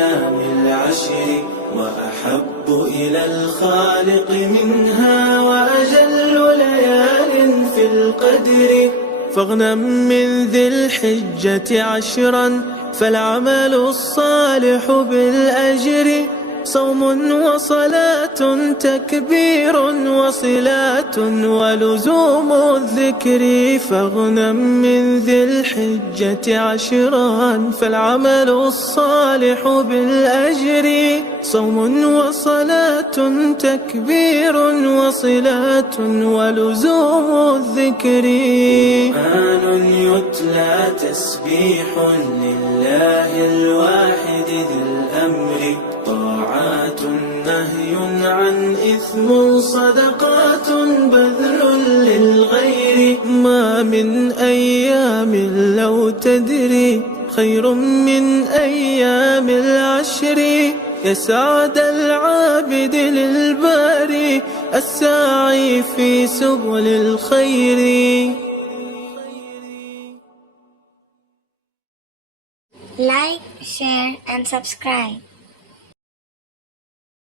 أيام العشر، وأحب إلى الخالق منها وأجل ليال في القدر. فاغنم من ذي الحجة عشرا، فالعمل الصالح بالأجر. صوم وصلاة تكبير وصلاة ولزوم الذكر. فاغنم من ذي الحجة عشرا، فالعمل الصالح بالأجر. صوم وصلاة تكبير وصلاة ولزوم الذكر. قرآن يتلى تسبيح لله الواحد ذي الأمر. طاعات نهي عن إثم، صدقات بذل للغير. ما من أيام لو تدري خير من أيام العشر. يسعد العابد للباري الساعي في سبل الخير. Like, share and subscribe.